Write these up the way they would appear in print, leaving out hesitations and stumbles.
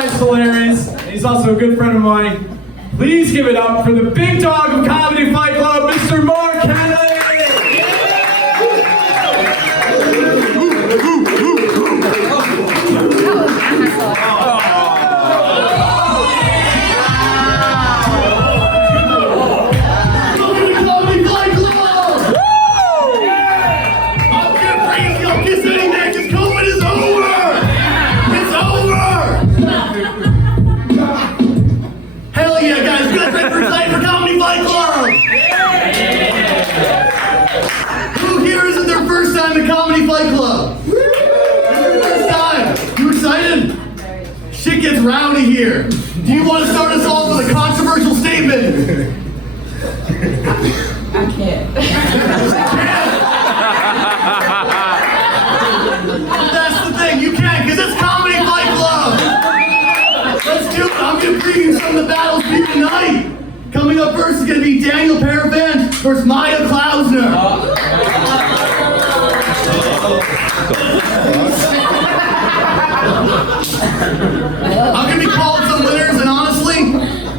guy's hilarious. He's also a good friend of mine. Please give it up for the big dog of Comedy Fight Club, Mr. Mark Henely. The Comedy Fight Club. First time. You excited? Shit gets rowdy here. Do you want to start us off with a controversial statement? I can't. That's the thing. You can't, because it's Comedy Fight Club. Let's do it. I'm going to preview some of the battles for you tonight. Coming up first is going to be Daniel Perafan versus Maya Klausner. I'm gonna be calling some winners, and honestly,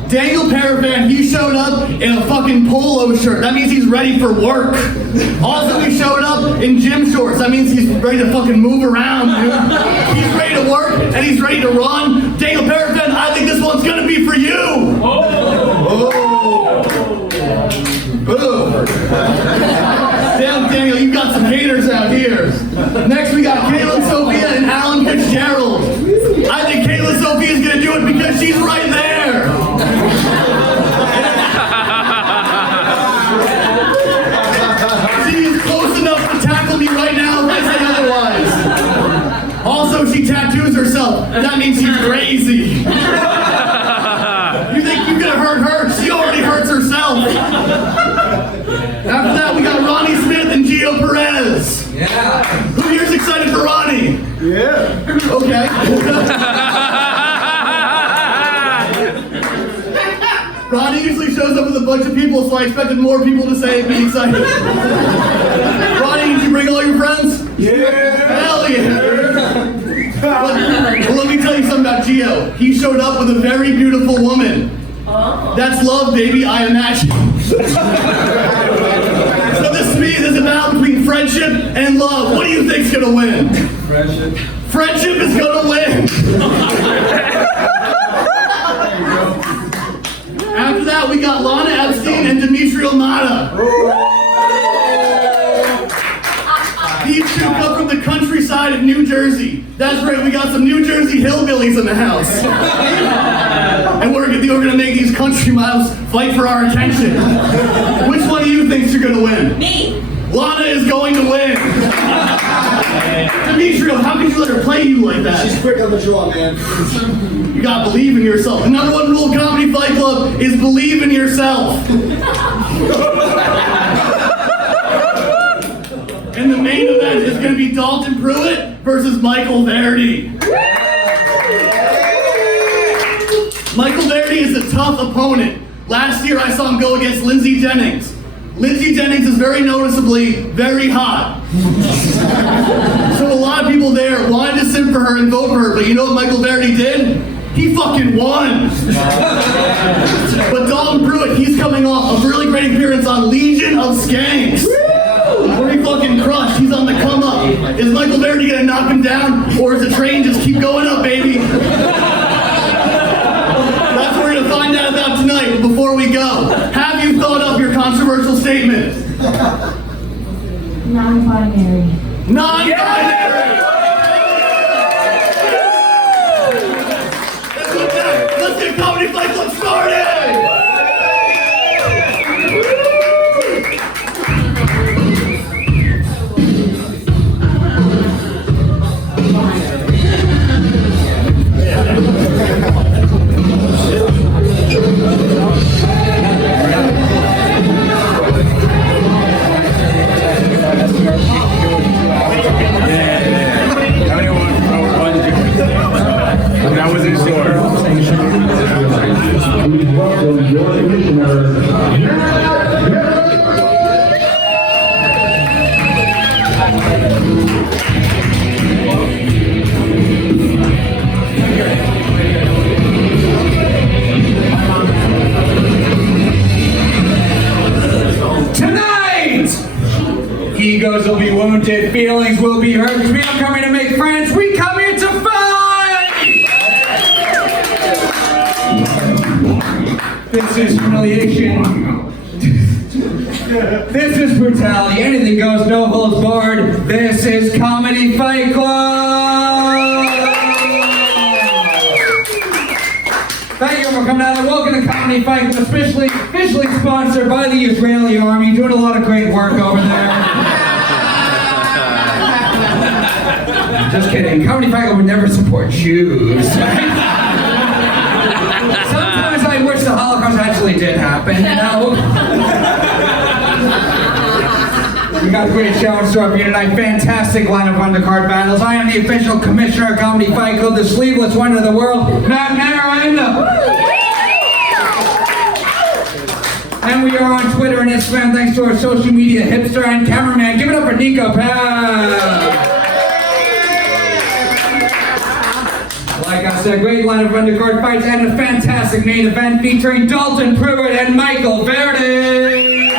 Daniel Perafan, he showed up in a fucking polo shirt. That means he's ready for work. Also, he showed up in gym shorts. That means he's ready to fucking move around, dude. He's ready to work, and he's ready to run. Daniel Perafan, I think this one's gonna be for you. Damn, Daniel, you got some haters out here. Next, we got Kaitlin, Sofia, and Fitzgerald. I think Kaitlin, Sofia is going to do it because she's right there. She is close enough to tackle me right now if I say otherwise. Also, she tattoos herself. That means she's crazy. You think you could have hurt her? She already hurts herself. After that, we got Ronnie and Perez. Yeah. Who here's excited for Ronnie? Yeah. Okay. Ronnie usually shows up with a bunch of people, so I expected more people to say be excited. Ronnie, did you bring all your friends? Yeah. Hell yeah. Well, let me tell you something about Gio. He showed up with a very beautiful woman. That's love, baby, I imagine. So this is a battle between friendship and love. What do you think's gonna win? Friendship. Friendship is gonna win. After that, we got Lana, Epstein, and Demetrio Motta. These two come from the countryside of New Jersey. That's right, we got some New Jersey hillbillies in the house. And we're gonna make these country miles fight for our attention. Which one of you thinks you're gonna win? Me. Lana is going to win. Demetrio, how could you let her play you like that? She's quick on the draw, man. You gotta believe in yourself. The number one rule of Comedy Fight Club is believe in yourself. And the main event is gonna be Dalton Pruitt versus Michael Verdi. Michael Verdi is a tough opponent. Last year I saw him go against Lindsay Jennings. Lindsay Jennings is very noticeably very hot. So a lot of people there wanted to simp for her and vote for her, but you know what Michael Verdi did? He fucking won. But Dalton Pruitt, he's coming off a really great appearance on Legion of Skanks, where he fucking crushed. He's on the come up. Is Michael Verdi gonna knock him down, or is the train just keep going up, baby? That's what we're gonna find out about tonight. But before we go, have you thought up your controversial statement? Non-binary. Non-binary! Let's get Comedy Fight Club started! wounded feelings will be hurt because we aren't coming to make friends. We come here to fight! This is humiliation. This is brutality. Anything goes, no holds barred. This is Comedy Fight Club! Thank you for coming out and welcome to Comedy Fight Club, officially sponsored by the Israeli Army, doing a lot of great work over there. Just kidding. Comedy Fight Club would never support Jews. Sometimes I wish the Holocaust actually did happen, you know? We got a great show in store for you tonight. Fantastic line of undercard battles. I am the official commissioner of Comedy Fight Club, the sleeveless wonder of the world, Maran. And we are on Twitter and Instagram thanks to our social media hipster and cameraman. Give it up for Niko. Like I said, great line of undercard fights and a fantastic main event featuring Dalton, Pruitt, and Michale, Verdi.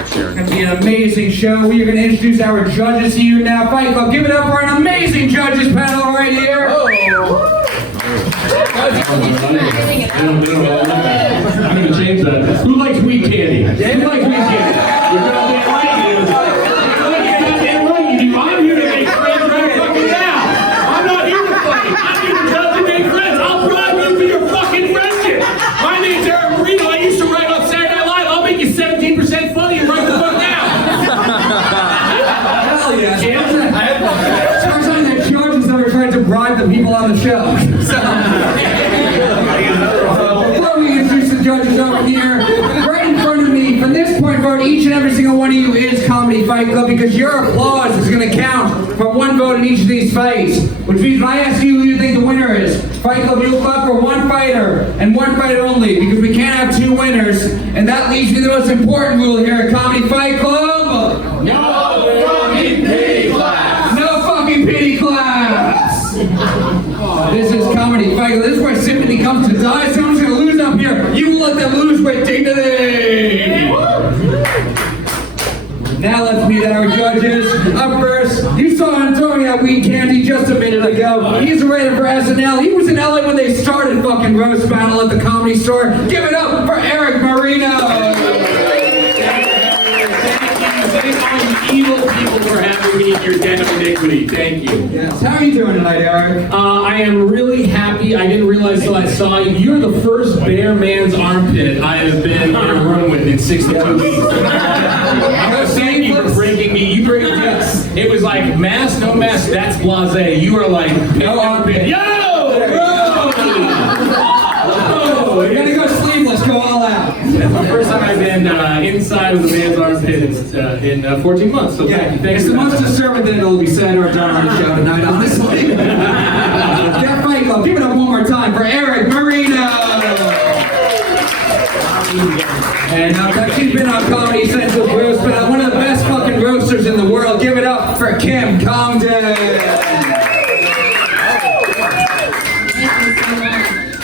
It's going to be an amazing show. We are going to introduce our judges to you now. Fight Club, give it up for an amazing judges panel right here. I'm going to change that. Who likes weed candy? Who likes weed candy? You're going to be right, you do. I'm here to make friends right fucking now. I'm not here to fight. I'm here to help you make friends. I'll bribe you for your fucking friendship. My name's Eric Marino. I used to write on Saturday Night Live. I'll make you 17% funny and write the fuck down. Hell yeah. Turns out that judges never tried to bribe the people on the show. Before we introduce the judges over here, right in front of me, from this point forward, each and every single one of you is Comedy Fight Club because your applause is going to count for one vote in each of these fights. Which means when I ask you who you think the winner is, Fight Club, you'll clap for one fighter and one fighter only because we can't have two winners. And that leads me to the most important rule here at Comedy Fight Club. No fucking pity class! No fucking pity class! This is Comedy Fight Club. This is where sympathy comes to die. Someone's gonna lose up here. You let them lose with dignity. Now let's meet our judges. Up first, you saw him throwing out weed candy just a minute ago. He's a writer for SNL. He was in LA when they started fucking roast battle at the Comedy Store. Give it up for Erik Marino. Thank all you evil people for having me in your den of iniquity. Thank you. Yes. How are you doing tonight, Erik? I am really happy. I didn't realize till I saw you. You're the first bare man's armpit I have been in a room with in 62 weeks. Thank you for breaking me. You break yes. It was like mask, no mask. That's blasé. You were like no armpit. Yo! We're gonna go sleeveless. Go all out. It's the first time I've been inside of the man's armpit in 14 months. So Yeah, thank it's you. the most disturbing thing that will be said or done on the show tonight, honestly. Get Fight Club. Give it up one more time for Erik Marino. And she's been on Comedy Central's roast, but one of the best fucking roasters in the world. Give it up for Kim Congdon.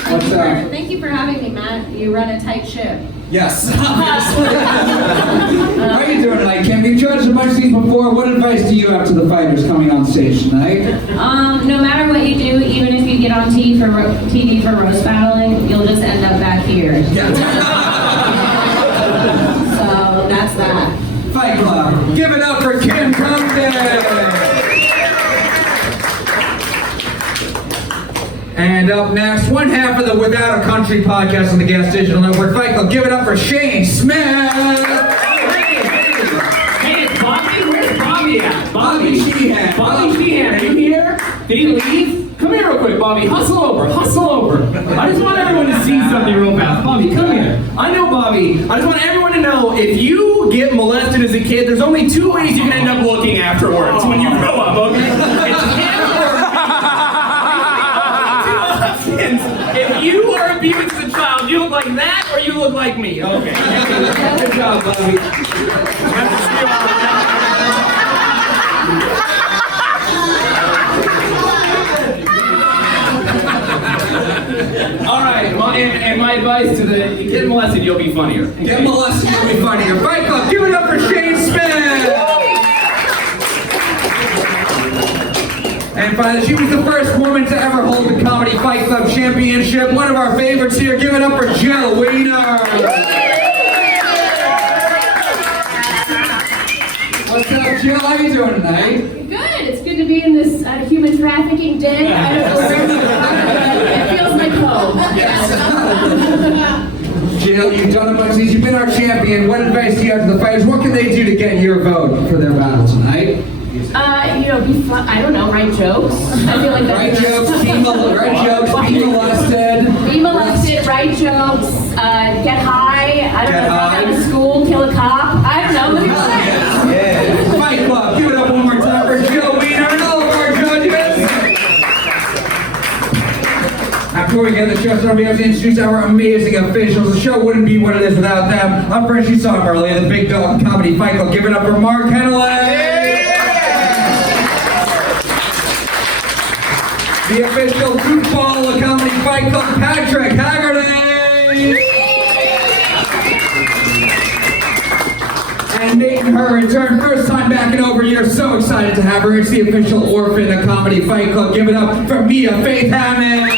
What's up? Thank you for having me, Matt. You run a tight ship. Yes. How are you doing tonight, Kim? You've judged a bunch of these before. What advice do you have to the fighters coming on stage tonight? No matter what you do, even if you get on TV for roast battling, you'll just end up back here. So that's that. Fight Club. Give it up for Kim Congdon. And up next, one half of the Without a Country podcast on the Gas Digital Network. Fight Club. Give it up for Shayne Smith. Hey, Bobby, where's Bobby at? Bobby Sheehan. Bobby Sheehan, are you here? Did he leave? Come here real quick, Bobby. Hustle over. Hustle over. I just want everyone to see something real fast. Bobby, come here. I know Bobby. I just want everyone to know if you get molested as a kid, there's only two ways you can end up looking afterwards when you grow up, okay? It's him or if you are abused as a child, you look like that or you look like me. Okay. Good job, Bobby. All right, and my advice to the get molested, you'll be funnier. Get molested, you'll be funnier. Fight Club. Give it up for Shayne Smith. grand final. She was the first woman to ever hold the Comedy Fight Club Championship. One of our favorites here. Give it up for Jill Weiner. What's up, Jill? How you doing tonight? Good. It's good to be in this human trafficking den. I don't know where it feels like home. Jill, you've done a bunch of these. You've been our champion. What advice do you have to the fighters? What can they do to get your vote for their battle tonight? Be fun. I don't know, write jokes. I feel like Write jokes, be molested. Be molested, write jokes, get high, I don't know, walk out of school, kill a cop. I don't know, look at that. Yeah. Fight Club, give it up one more time for Jill Weiner and all of our judges. Before we get the show started, we have to introduce our amazing officials. The show wouldn't be what it is without them. Up first, you saw him earlier, the big dog Comedy Fight Club. Give it up for Mark Henely. The official goofball of Comedy Fight Club, Patrick Haggerty. And making her return, first time back in over a year. So excited to have her. It's the official orphan of Comedy Fight Club. Give it up for Mia Faith Hammond.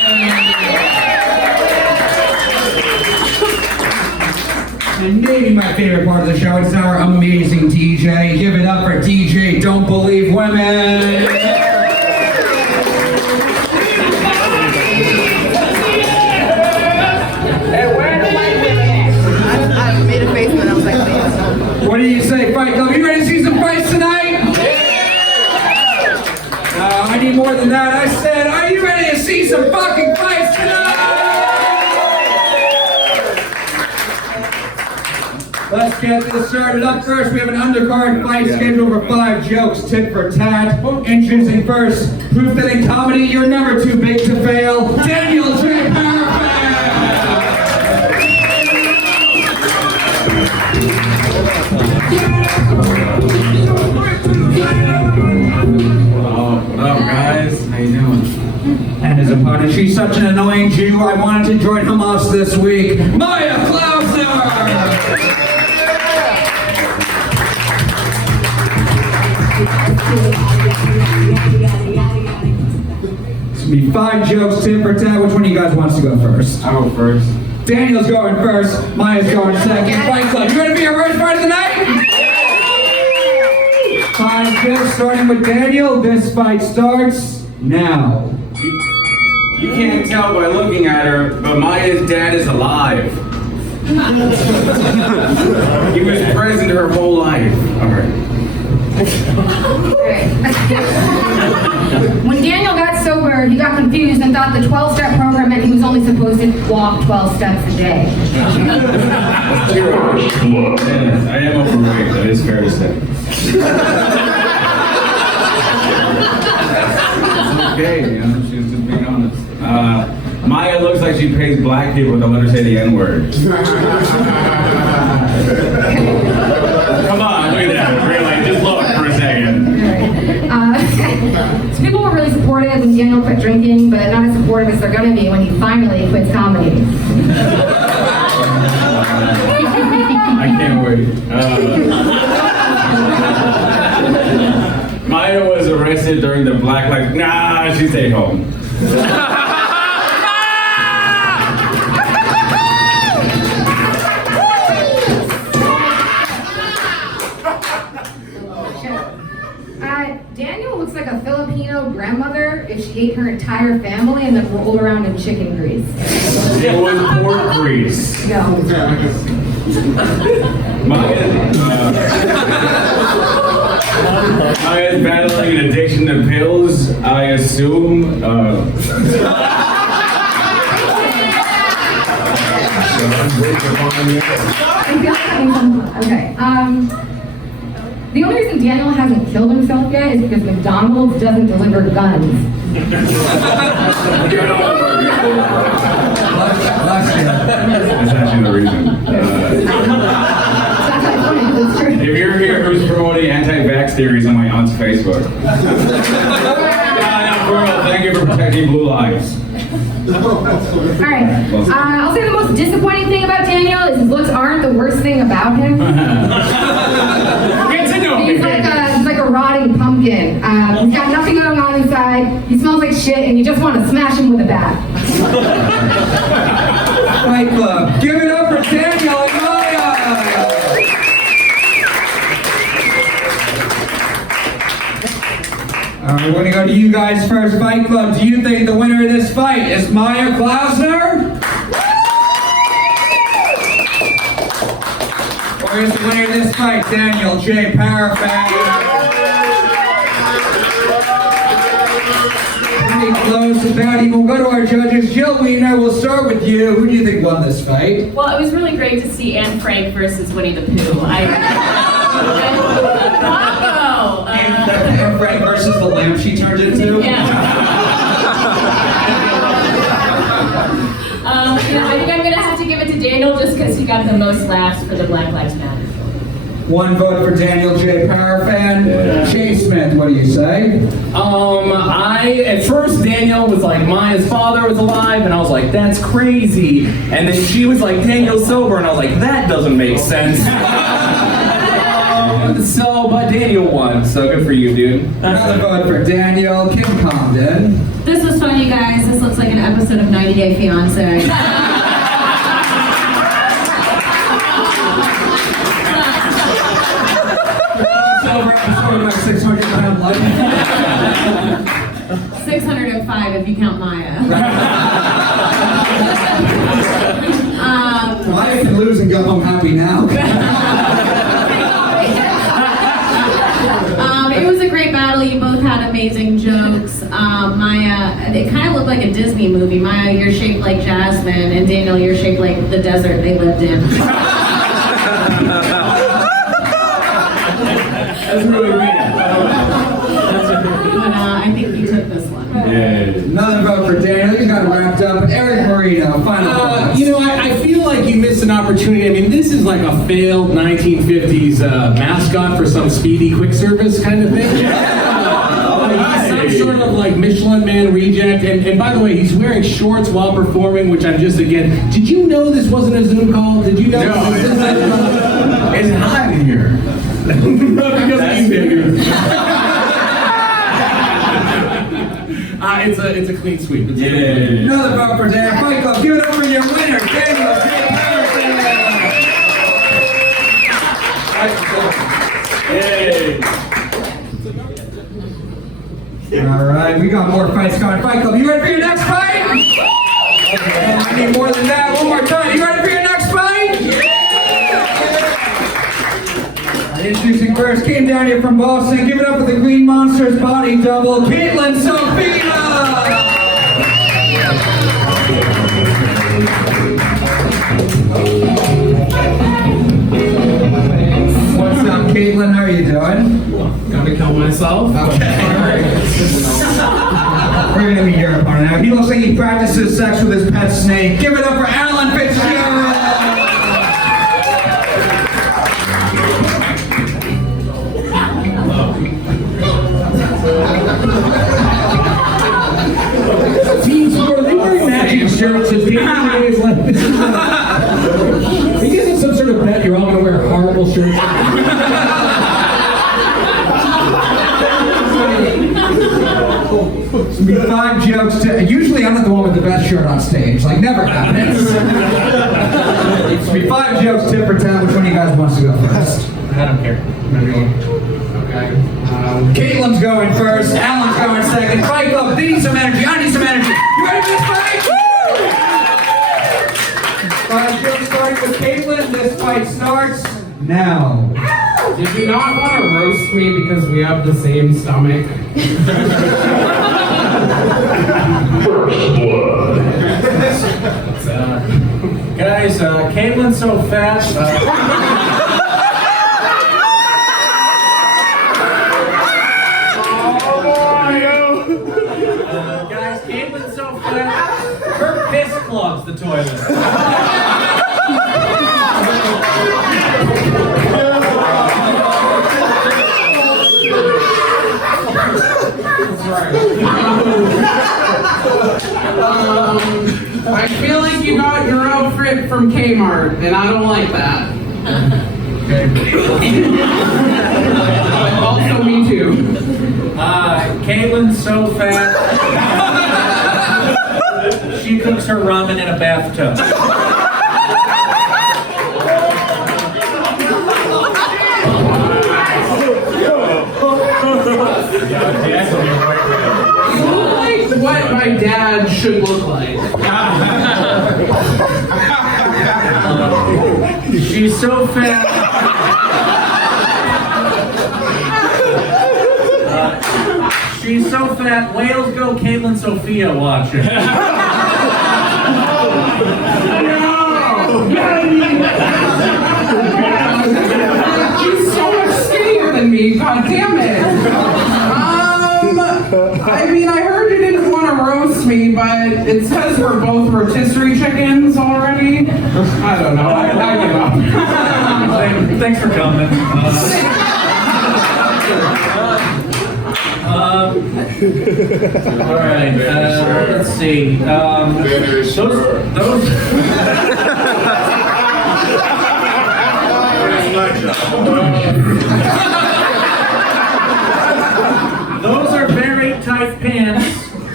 And maybe my favorite part of the show is our amazing DJ. Give it up for DJ Don't Believe Women. What do you say, Fight Club? You ready to see some fights tonight? I need more than that. I said, are you ready to see some fucking fights tonight? Let's get this started. Up first, we have an undercard fight scheduled for 5 jokes, tit for tat. Introducing first, proof that in comedy you're never too big to fail, Daniel J. Perafan. What up, guys? How you doing? And his opponent, she's such an annoying Jew, I wanted to join Hamas this week, Maya Klausner! It's gonna be 5 jokes, tit for tat. Which one of you guys wants to go first? I'll go first. Daniel's going first, Maya's going second. Fight Club, you ready to be our first fight of the night? 5 jokes, starting with Daniel. This fight starts now. You can't tell by looking at her, but Maya's dad is alive. He was present her whole life. Alright. When Daniel got sober, he got confused and thought the 12-step program meant he was only supposed to walk 12 steps a day. Yes, I am overweight, that is fair to say. Okay, you know, she's just being honest. Maya looks like she pays black people to let her say the N-word. Come on, look at that. Really, just look for a second. So people were really supportive when Daniel quit drinking, but not as supportive as they're going to be when he finally quits comedy. I can't wait. Maya was arrested during the Black Lives. Nah, she stayed home. Daniel looks like a Filipino grandmother if she ate her entire family and then rolled around in chicken grease. It was pork grease. No. Maya's battling an addiction to pills, I assume. Okay. The only reason Daniel hasn't killed himself yet is because McDonald's doesn't deliver guns. That's actually the reason. If you're here, who's promoting anti-vax theories on my aunt's Facebook? Thank you for protecting blue lives. Alright, I'll say the most disappointing thing about Daniel is his looks aren't the worst thing about him. Get to know me, He's like a rotting pumpkin. He's got nothing going on inside, he smells like shit, and you just want to smash him with a bat. Fight Club. Give it up for Daniel and Maya. We're going to go to you guys first. Fight Club, do you think the winner of this fight is Maya Klausner? Or is the winner of this fight Daniel J. Perafan? Pretty close to Verdi. We'll go to our judges. Jill Weiner, we'll start with you. Who do you think won this fight? Well, it was really great to see Anne Frank versus Winnie the Pooh. Bravo! Anne Frank versus the lamp she turned into? Yeah. I think I'm going to have to give it to Daniel just because he got the most laughs for the Black Lives Matter. One vote for Daniel J. Perafan. Shay Smith, what do you say? At first Daniel was like, Maya's father was alive, and I was like, that's crazy. And then she was like, Daniel's sober, and I was like, that doesn't make sense. But Daniel won, so good for you, dude. Another vote for Daniel. Kim Congdon. This was fun, you guys. This looks like an episode of 90 Day Fiancé. Episode of 600-pound life. 605 if you count Maya. Maya can lose and go home happy now. It was a great battle. You both had amazing jokes. Maya, it kind of looked like a Disney movie. Maya, you're shaped like Jasmine, and Daniel, you're shaped like the desert they lived in. That's really weird. But I think you took this one. Another vote for Daniel. He's got it wrapped up. Erik Marino, final thoughts. I feel like you missed an opportunity. I mean, this is like a failed 1950s mascot for some speedy quick service kind of thing. Some sort of like Michelin Man reject. And by the way, he's wearing shorts while performing, which I'm just, again, did you know this wasn't a Zoom call? Did you know? No, it's hot in here. Because he's bigger. It's a clean sweep. It's Another vote for Dan. Fight Club. Give it up for your winner, Daniel J. Perafan. All right, we got more fights coming. Fight Club, you ready for your next fight? I need more than that. One more time. You ready for your next fight? Introducing first, came down here from Boston. Give it up for the Green Monsters body double, Kaitlin, Sofia! What's up, Kaitlin? How are you doing? Gotta kill myself. Okay. We're gonna meet your opponent now. He looks like he practices sex with his pet snake. Give it up for Fitzgerald! Are they wearing matching shirts and days like this? Are you guys have some sort of bet you're all going to wear horrible shirts? It's gonna be 5 jokes to. Usually I'm not the one with the best shirt on stage. Like, never happens. It's gonna be 5 jokes to pretend which one of you guys wants to go first. I don't care. Okay. Caitlin's going first. Alan's going second. Fight Club. They need some energy. I need some energy. You ready for this fight? 5 jokes starting with Kaitlin. This fight starts now. Did you not want to roast me because we have the same stomach? First blood. Guys, Caitlin's so fat. Guys, Caitlin's so fat. Her piss clogs the toilet. I feel like you got your outfit from Kmart, and I don't like that. Also, me too. Kaitlin's so fat. She cooks her ramen in a bathtub. You look like what my dad should look like. She's so fat. She's so fat. Whales go. Kaitlin Sofia watching. She's so much skinnier than me. God damn it. I mean, I heard you didn't want to roast me, but it says we're both rotisserie chickens already. I don't know. I give up. Thanks for coming. All right. Let's see. Those are very tight pants.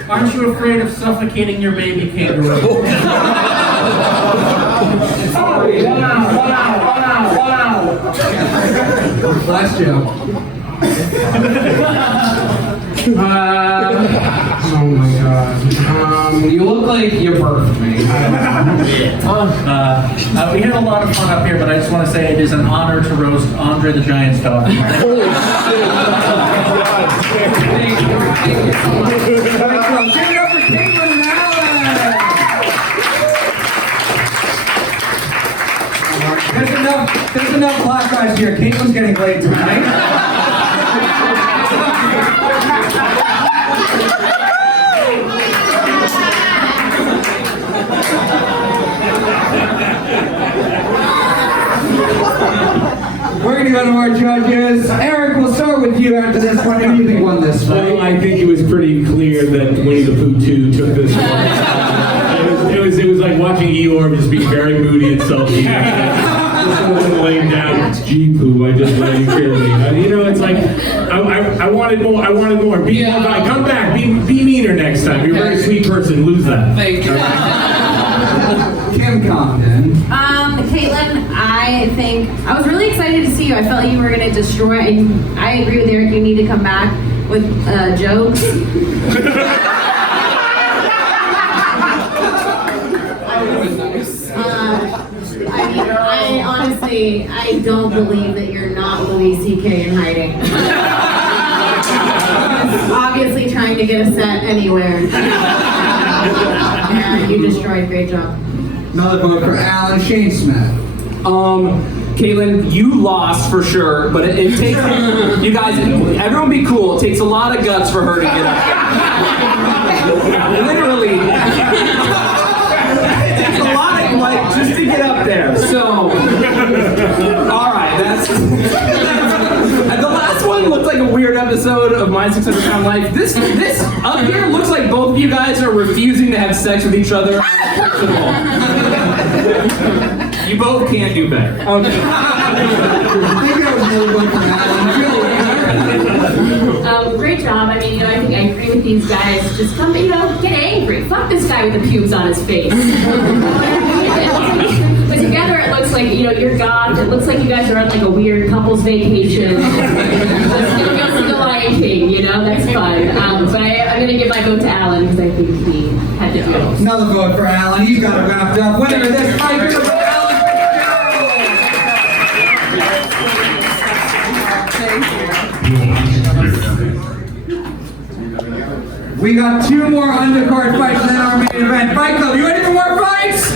Aren't you afraid of suffocating your baby kangaroo? Sorry. Wow. Last joke. Oh my god. You look like you birthed me. We had a lot of fun up here, but I just want to say it is an honor to roast Andre the Giant's daughter. Holy shit. Thank you. Give it up for Kaitlin and Alan. There's enough black guys here. Caitlin's getting late tonight. We're going to go to our judges. Erik, we'll start with you after this one. Who do you think won this fight? Well, I think it was pretty clear that Winnie the Pooh 2 took this one. It was like watching Eeyore just being very moody and sulky. Just wasn't laying down. Gee, Pooh, I just let you kill me. You know, it's like I wanted more. I wanted more. Be more guy. Come back. Be meaner next time. You're a very sweet person. Lose that. Thank you. Kim Congdon. Kaitlin, I think I was really excited to see you. I felt like you were going to destroy. I agree with Erik. You need to come back with jokes. I honestly, I don't believe that you're not Louis C.K. in hiding. Obviously trying to get a set anywhere. And you destroyed. Great job. Another vote for Alan. Shayne Smith. Kaitlin, you lost for sure, but it takes, you guys, everyone be cool. It takes a lot of guts for her to get up. Literally. It's a lot of, like, just to get up there. So, alright, that's... And the last one looked like a weird episode of My 600 Pound Life. This up here looks like both of you guys are refusing to have sex with each other. You both can do better. Okay. I think that was really good for Alan. Great job. I mean, I think I agree with these guys. Just come, get angry. Fuck this guy with the pubes on his face. But together it looks like, you're goth. It looks like you guys are on like a weird couple's vacation. Let's go see the Lion King, that's fun. But I'm going to give my vote to Alan because I think he had to do it. Another vote for Alan. He's got it wrapped up. Winner of this fight, Alan Fitzgerald. We got 2 more undercard fights in our main event. Fight Club, you ready for more fights?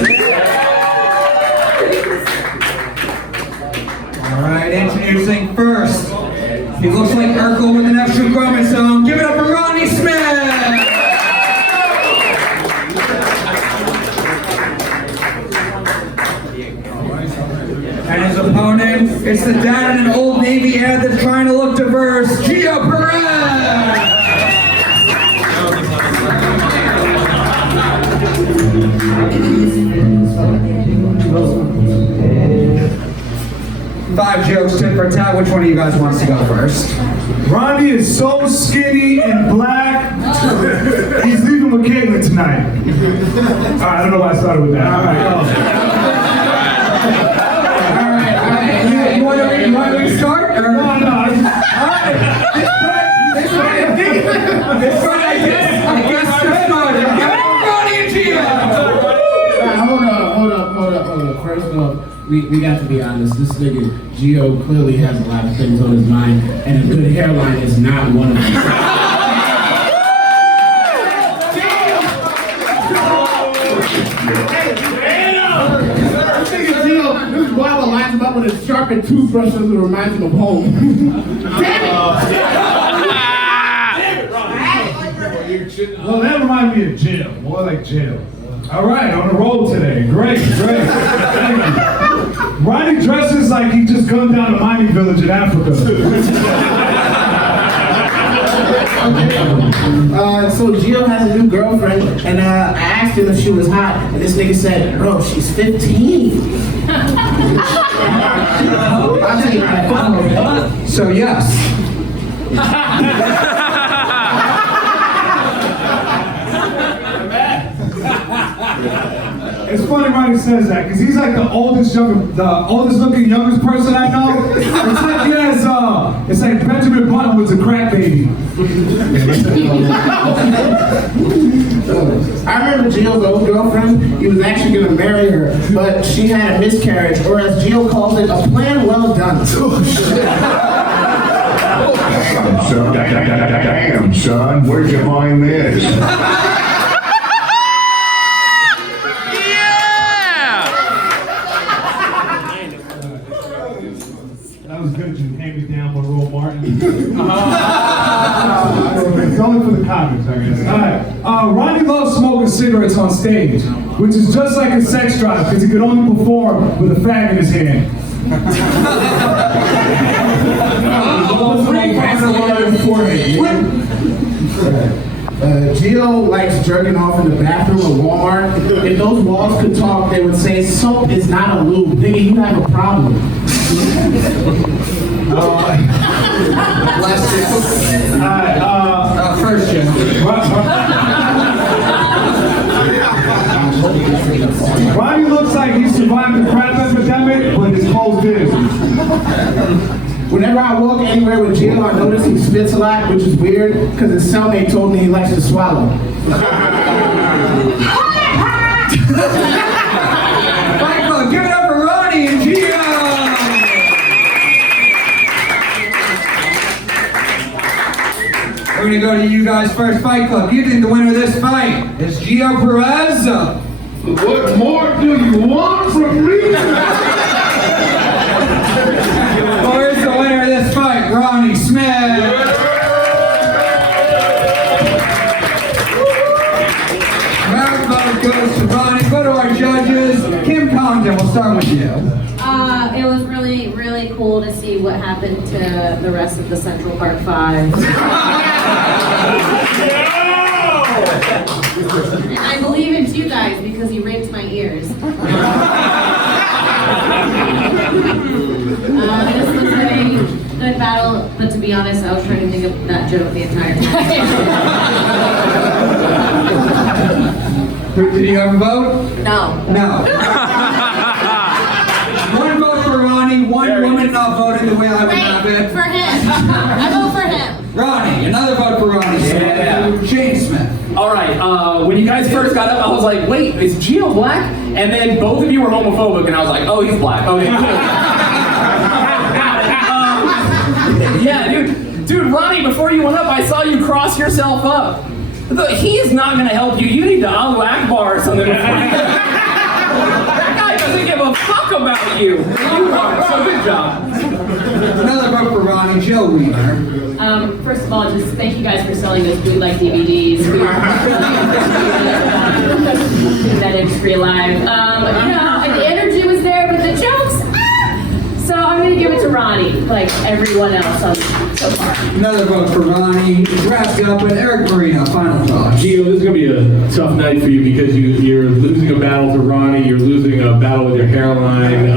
Alright, introducing first. He looks like Urkel with an extra chromosome. Give it up for Ronnie Smith! And his opponent, it's the dad in an old Navy ad that's trying to look diverse, Perez! 5 jokes tit for tat. Which one of you guys wants to go first? Ronnie is so skinny and black. He's leaving with Kaitlin tonight. All right, I don't know why I started with that. All right. You want to start? Or? No. All right. This one, I guess Ronnie and Gio. Hold up. First off, we got to be honest. This nigga Gio clearly has a lot of things on his mind, and a good hairline is not one of them. This is why the lines him up with his sharpened toothbrushes and reminds him of home. Damn it! Well, that reminds me of jail. More like jail. All right, on the road today. Great. Thank you. Ronnie dresses like he just gunned down a mining village in Africa. So Gio has a new girlfriend, and I asked him if she was hot, and this nigga said, bro, she's 15. I'll tell you that. So yes. It's funny Ronnie says that because he's like the oldest looking youngest person I know. It's like he has it's like Benjamin Button was a crack baby. I remember Gio's old girlfriend. He was actually gonna marry her, but she had a miscarriage, or as Gio calls it, a plan well done. Damn, son, where'd you find this? That was good, you hand me down Monroe Martin. It's only for the comics, I guess. Alright, Ronnie loves smoking cigarettes on stage, which is just like a sex drive, because he could only perform with a fag in his hand. Gio likes jerking off in the bathroom at Walmart. If those walls could talk, they would say, soap is not a lube. Nigga, you have a problem. First joke. Ronnie looks like he survived the crap epidemic, but his clothes did. Whenever I walk anywhere with Gio, I notice he spits a lot, which is weird, because his cellmate told me he likes to swallow. Michael, give it up for Ronnie and Gio! We're gonna go to you guys first. Fight Club. You think the winner of this fight is Gio Perez? What more do you want from me? Or is the winner of this fight Ronnie Smith? Round vote goes to Ronnie. Go to our judges. Kim Congdon, we'll start with you. It was really, really cool to see what happened to the rest of the Central Park 5. And I believe it's you guys because you raped my ears. This was a good battle, but to be honest, I was trying to think of that joke the entire time. Did you have a vote? No. No. One vote for Ronnie, one woman not voting the way I would have it. For him. I vote for him. Ronnie, another vote for Ronnie. Yeah. Shayne Smith. All right, when you guys first got up, I was like, wait, is Gio black? And then both of you were homophobic, and I was like, oh, he's black. Okay, cool. Yeah, dude, Ronnie, before you went up, I saw you cross yourself up. He is not going to help you. You need to Allahu Akbar or something. That guy doesn't give a fuck about you. You are, so good job. Another vote for Ronnie, Joe Weiner. First of all, just thank you guys for selling those bootleg DVDs. That industry alive. The energy was there, but the jokes. So I'm gonna give it to Ronnie, like everyone else so far. Another vote for Ronnie. Wrapped up with Erik Marino. Final thoughts. Gio, this is going to be a tough night for you because you're losing a battle to Ronnie, you're losing a battle with your hairline.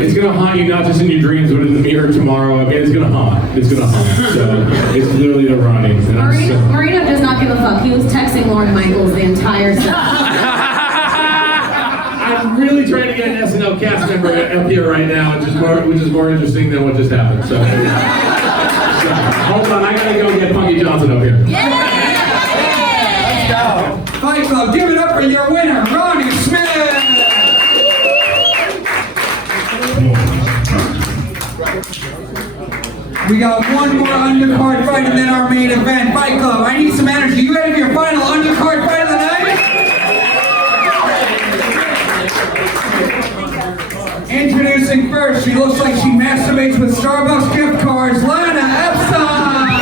It's going gonna haunt you not just in your dreams, but in the mirror tomorrow. I mean, it's gonna haunt. It's gonna haunt. So it's literally the Ronnie. Marino does not give a fuck. He was texting Lauren Michaels the entire set. I'm really trying to get an SNL cast member up here right now, which is more interesting than what just happened. So, hold on, I gotta go get Punky Johnson up here. Let's go. Fight Club, give it up for your winner, Ronnie Smith. We got one more undercard fight and then our main event. Fight Club, I need some energy. You ready for your final undercard fight of the night? Introducing first, she looks like she masturbates with Starbucks gift cards, Lana Epstein!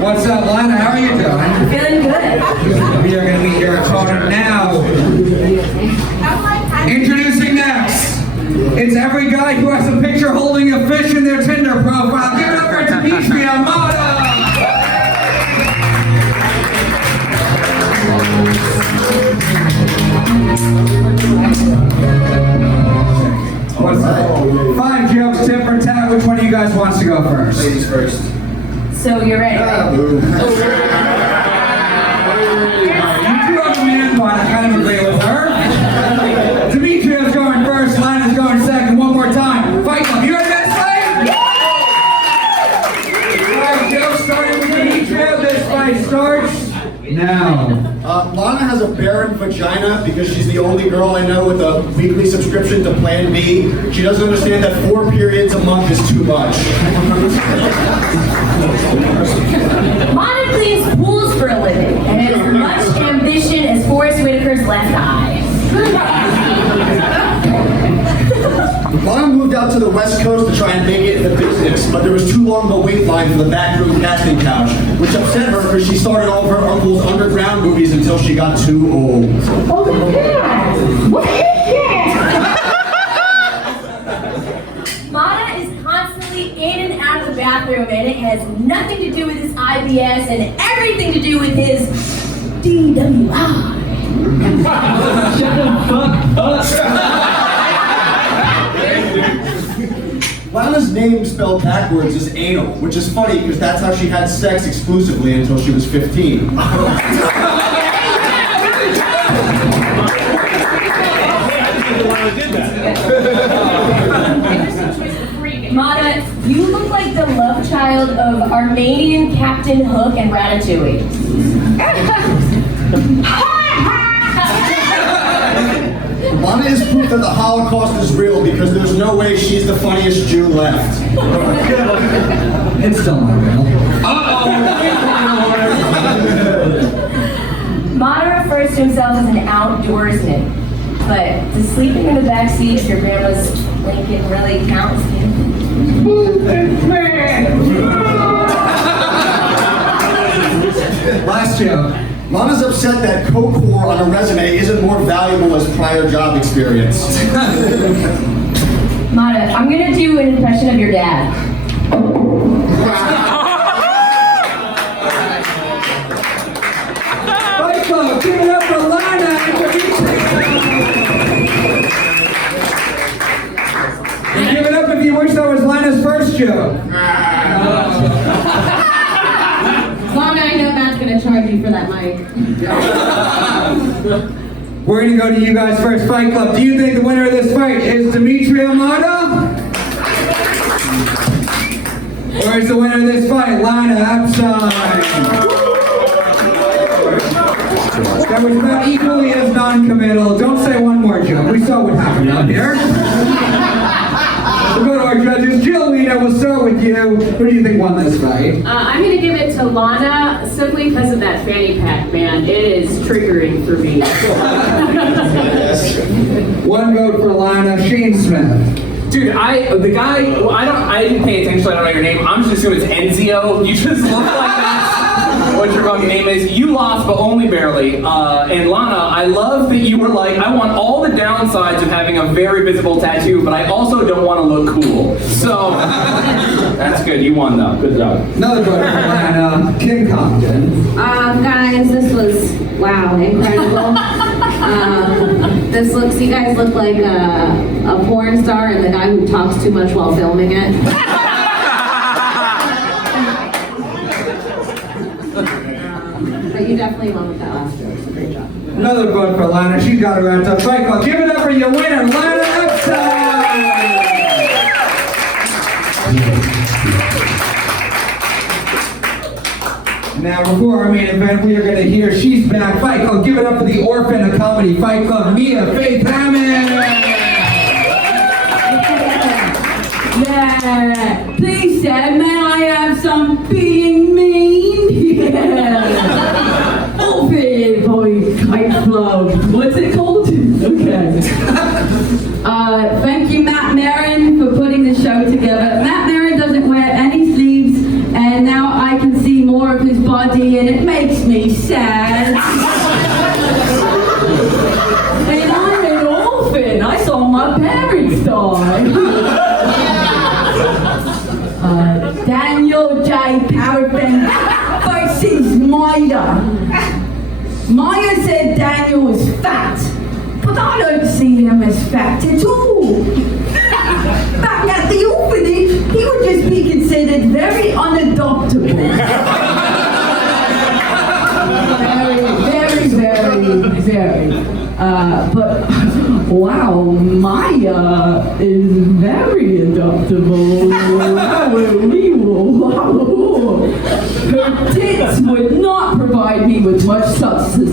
What's up, Lana? How are you doing? Feeling good. We are going to meet your opponent now. Introducing next, it's every guy who has a picture holding a fish in their Tinder profile. Give it up for Demetrio, Motta! What's up? 5 jokes, tit for tat. Which one of you guys wants to go first? Ladies first. So you're ready, right? You do have a man bun. I kind of agree with her. Demetrio's going first. Lana's going second. One more time. Fight Club. You ready to fight? 5 jokes starting with Demetrio. This fight starts now. Lana has a barren vagina because she's the only girl I know with a weekly subscription to Plan B. She doesn't understand that 4 periods a month is too much. Motta cleans pools for a living and has as much ambition as Forrest Whitaker's left eye. Lana moved out to the West Coast to try and make it in the business, but there was too long of a wait line for the backroom casting couch, which upset her because she started all of her uncle's underground movies until she got too old. Oh my God! What is that? Motta is constantly in and out of the bathroom, and it has nothing to do with his IBS and everything to do with his DWI. Shut the fuck up. Lana's name spelled backwards is anal, which is funny because that's how she had sex exclusively until she was 15. Motta, you look like the love child of Armenian Captain Hook and Ratatouille. Lana is proof that the Holocaust is real because there's no way she's the funniest Jew left. It's still not real. Motta refers to himself as an outdoorsman, but does sleeping in the backseat of your grandma's Lincoln really count? Last joke. Lana's upset that Coke whore on a resume isn't more valuable as prior job experience. Motta, I'm gonna do an impression of your dad. Fight Club, give it up for Lana and Demetrio. Give it up if you wish that was Lana's first joke. Lana, I know Matt's gonna charge you for that mic. We're gonna go to you guys first. Fight Club, do you think the winner of this fight is Demetrio Motta? Or is the winner of this fight Lana Epstein? That was about equally as non-committal. Don't say one more joke. We saw what happened up here. We'll go to our judges. Jill Weiner, we'll start with you. Who do you think won this fight? I'm going to give it to Lana simply because of that fanny pack, man. It is triggering for me. One vote for Lana. Shayne Smith. Dude, I didn't pay attention, so I don't know your name. I'm just assuming it's Enzio. You just look like that. what your fucking name is. You lost, but only barely. And Lana, I love that you were like, I want all the downsides of having a very visible tattoo, but I also don't want to look cool. So, that's good. You won, though. Good job. Another vote for Lana, Kim Congdon. Guys, this was, wow, incredible. You guys look like a porn star and the guy who talks too much while filming it. But you definitely won with that last joke, so great job. Another vote for Lana. She's got her wrapped up. Fight Club. Give it up for your winner, Lana Epstein. Now, before our main event, we are going to hear She's Back. Fight Club. Give it up for the orphan of comedy. Fight Club. Mia Faith Hammond. Yeah. Please, Dad, may I have some being mean? Yeah. Orphan Boys Kite Club. What's it called? Okay. Thank you, Matt Maran, for putting the show together. Matt Maran doesn't wear any sleeves, and now I can see more of his body, and it makes me sad. And I'm an orphan. I saw my parents die. Daniel J. Perafan versus Motta. Maya said Daniel was fat, but I don't see him as fat at all. Back at the orphanage, he would just be considered very unadoptable. Very. But wow, Maya is very adoptable. Wow. Her tits would not provide me with much substance.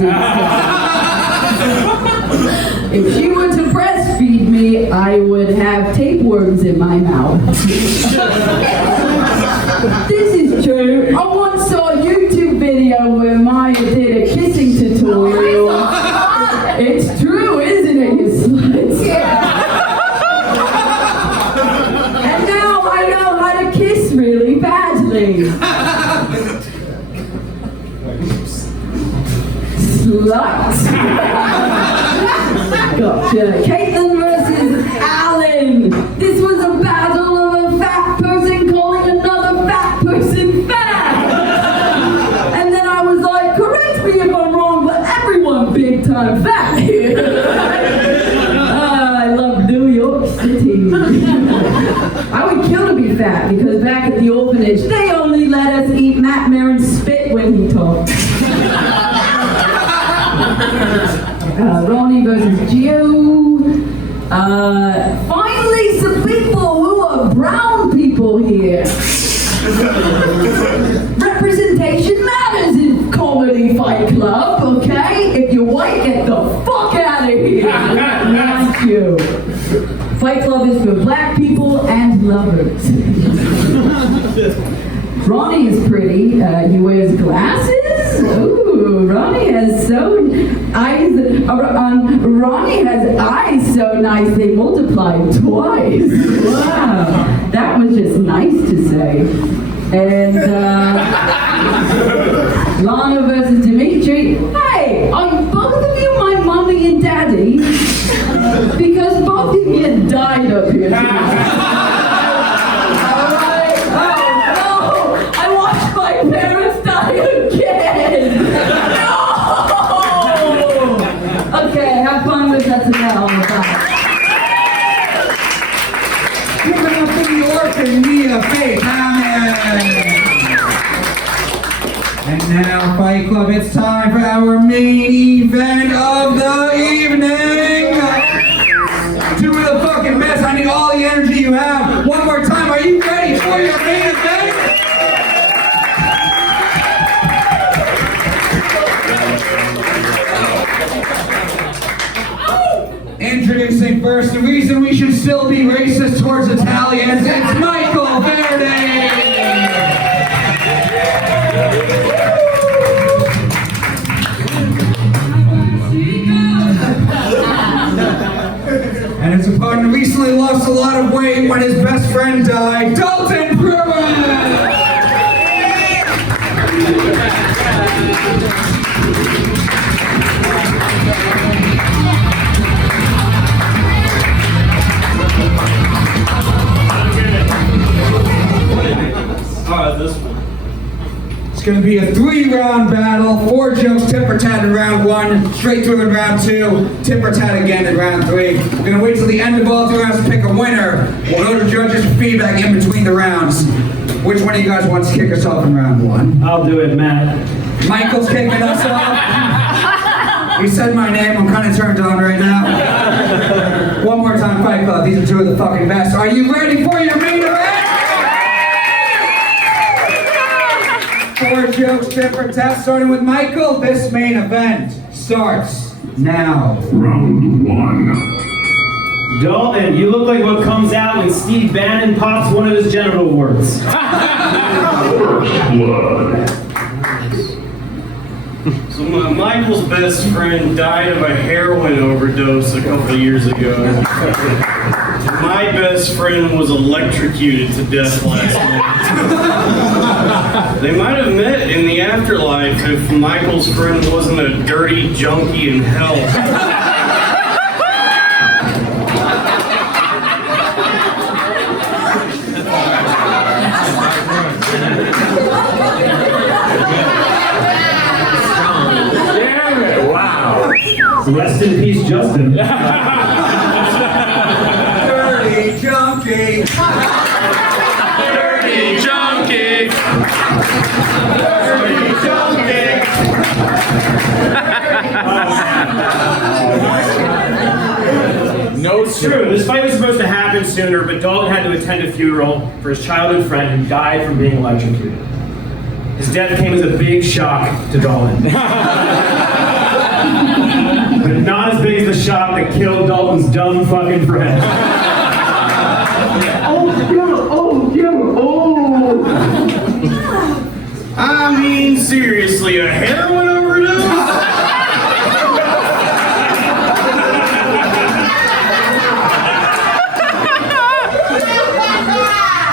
If she were to breastfeed me, I would have tapeworms in my mouth. This is true. I once saw a YouTube video where Maya did a kissing tutorial. It's true, isn't it, you sluts? And now I know how to kiss really badly. Sluts. Gotcha. Kaitlin versus Alan. This was a battle of a fat person calling another fat person fat. And then I was like, correct me if I'm wrong, but everyone big time fat here. I love New York City. I would kill to be fat because back at the orphanage, they only let us eat Matt Maran's spit when he talked. Ronnie versus Gio. Finally, some people who are brown people here. Representation matters in Comedy Fight Club, okay? If you're white, get the fuck out of here. Thank you. Fight Club is for black people and lovers. Ronnie is pretty. He wears glasses. Ooh, Ronnie has eyes. Ronnie has eyes so nice they multiplied twice. Wow, that was just nice to say. And Lana versus Demetrio. Hey, are both of you my mommy and daddy? Because both of you died up here tonight. Parents die again! No! Okay, have fun with that tonight on the back. Give it up for the orphan, Mia Faith Hammond. And now, Fight Club, it's time for our main event of the evening. Do the fucking best. I need all the energy you have. One more time, are you ready for your main event? Introducing first, the reason we should still be racist towards Italians, it's Michael Verdi! And his opponent recently lost a lot of weight when his best friend died, Dalton Pruitt! This one. It's going to be a 3-round battle. 4 jokes, tit for tat in round 1, straight through in round 2, tit for tat again in round 3. We're going to wait till the end of all 3 rounds to pick a winner. We'll go to judges for feedback in between the rounds. Which one of you guys wants to kick us off in round 1? I'll do it, Matt. Michael's kicking us off. He said my name. I'm kind of turned on right now. One more time, Fight Club. These are 2 of the fucking best. Are you ready for your main event? 4 jokes, tit for tat, starting with Michael. This main event starts now. Round 1. Dalton, you look like what comes out when Steve Bannon pops one of his genital warts. First blood. So Michael's best friend died of a heroin overdose a couple of years ago. My best friend was electrocuted to death last night. They might have met in the afterlife if Michael's friend wasn't a dirty junkie in hell. Wow. Rest in peace, Justin. Dirty junkie. Dirty junkie. Dirty junkie. No, it's true. This fight was supposed to happen sooner, but Dalton had to attend a funeral for his childhood friend who died from being electrocuted. His death came as a big shock to Dalton. But not as big as the shock that killed Dalton's dumb fucking friend. I mean, seriously, a heroin overdose?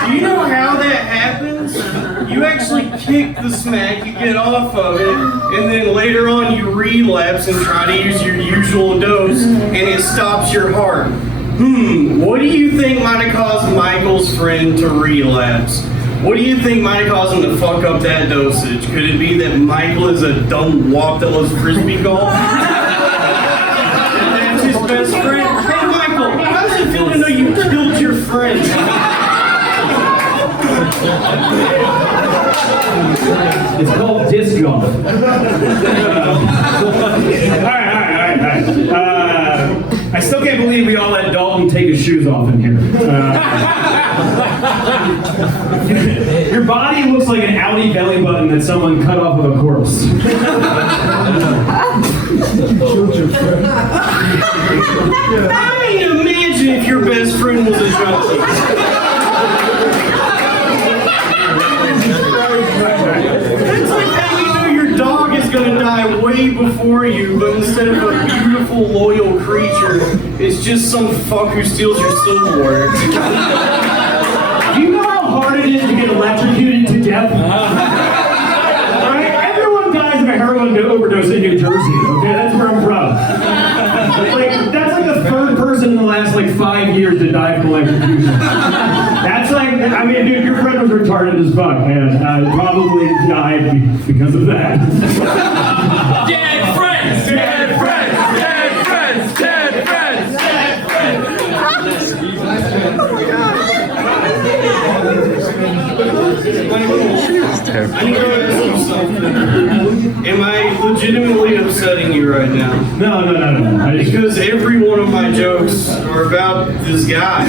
Do you know how that happens? You actually kick the smack, you get off of it, and then later on you relapse and try to use your usual dose, and it stops your heart. What do you think might have caused Michael's friend to relapse? What do you think might have caused him to fuck up that dosage? Could it be that Michael is a dumb wop that loves frisbee golf? That's his best friend? Hey Michael, how does it feel to know you killed your friend? It's called disc golf. Alright. I still can't believe we all let Dalton take his shoes off in here. Your body looks like an Audi belly button that someone cut off of a corpse. I mean, imagine if your best friend was a junkie. It's like how you know your dog is going to die way before you, but instead of a beautiful, loyal creature, it's just some fuck who steals your silverware. Do you know how hard it is to get electrocuted to death? Right? Everyone dies of a heroin overdose in New Jersey, okay? That's where I'm from. That's like the third person in the last 5 years to die from electrocution. That's I mean, dude, your friend was retarded as fuck, man. Probably died because of that. Dead friends! Dead friends! Dead friends! Dead friends! Dead friends! I need to ask you something. Am I legitimately upsetting you right now? No. Because every one of my jokes are about this guy.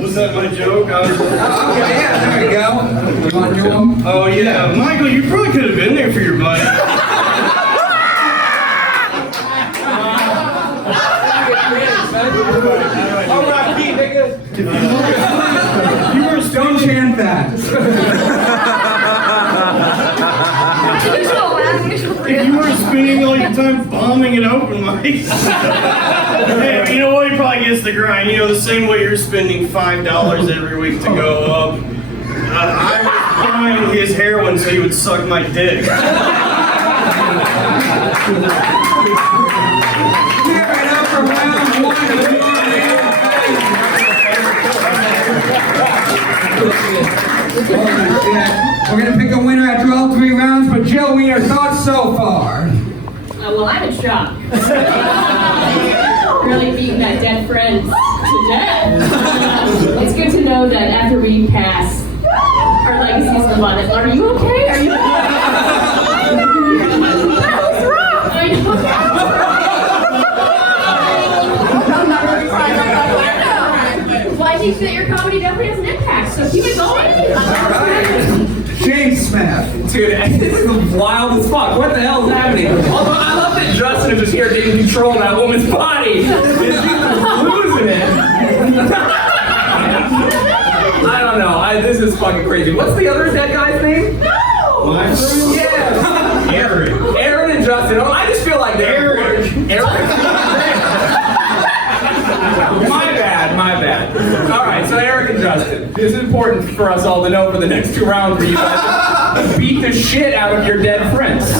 Was that my joke? Yeah, there you go. You want to do them? Oh yeah, Michael, you probably could have been there for your buddy. Don't chant that. spending all your time bombing at open mics. Hey, you know what? He probably gets the grind. You know, the same way you're spending $5 every week to go up. I was buying his heroin so he would suck my dick. Give it up for round one of We're gonna pick a winner after all 3 rounds, but Jill, your thoughts so far? Well, I'm in shock. Really beating that dead friend to death. It's good to know that after we pass, our legacies live on. Are you okay? Are you okay? That was wrong. I know. Well, I think that your comedy definitely has an impact, so keep it going. Shayne Smith. Dude, this is wild as fuck. What the hell is happening? Although I love that Justin is just here taking control of that woman's body. She's losing it. I don't know. This is fucking crazy. What's the other dead guy's name? No! Yeah. Erik. Aaron and Justin. Oh, I just feel like Erik. My bad. All right, so Erik and Justin. This is important for us all to know for the next 2 rounds where you guys beat the shit out of your dead friends.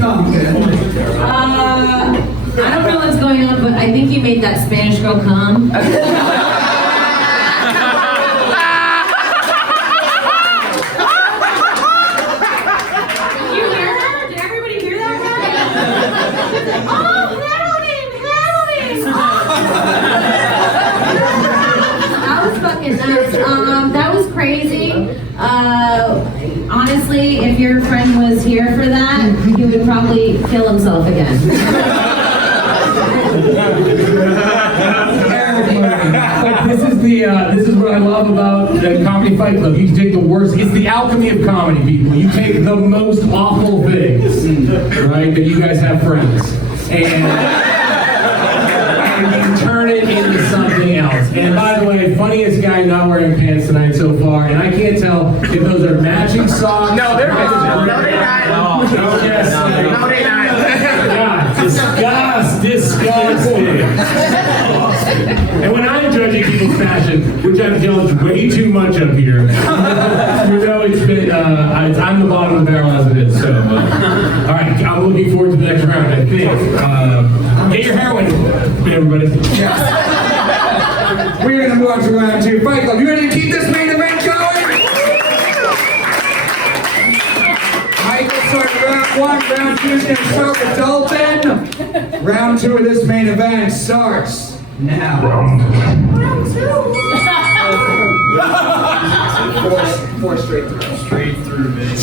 Congdon. I don't know what's going on, but I think he made that Spanish girl come. Did you hear her? Did everybody hear that guy? Oh, That was fucking nuts. That was crazy. Honestly, if your friend was here for that, he would probably kill himself again. This is what I love about the Comedy Fight Club. You take the worst. It's the alchemy of comedy, people. You take the most awful things, right? That you guys have friends, and you turn it into something else. And by the way, funniest guy not wearing pants tonight so far, and I can't tell if those are matching socks. No, they're matching. No, they're not. No, they're not. Disgusting. And when I'm judging people's fashion, which I've judged way too much of here, you know it's been, I'm the bottom of the barrel as it is. So, all right, I'm looking forward to the next round. I think. Get your heroin, everybody. We're gonna move on to round 2. Fight Club, you ready to keep this main event going? Michael started round 1. Round 2 is gonna start with Dalton. Round 2 of this main event starts now. Round 4 straight through. Straight through, baby.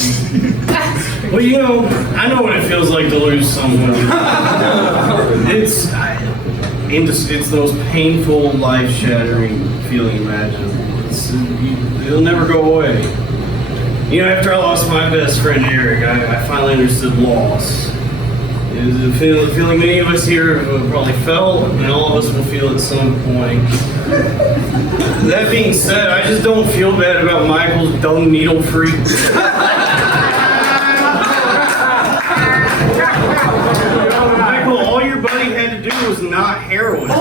Well, you know, I know what it feels like to lose someone. It's the most painful, life-shattering feeling imaginable. It'll never go away. You know, after I lost my best friend Erik, I finally understood loss. It was a feeling many of us here have probably felt, and all of us will feel at some point. That being said, I just don't feel bad about Michael's dumb needle freak. Michael, all your buddy had to do was not heroin.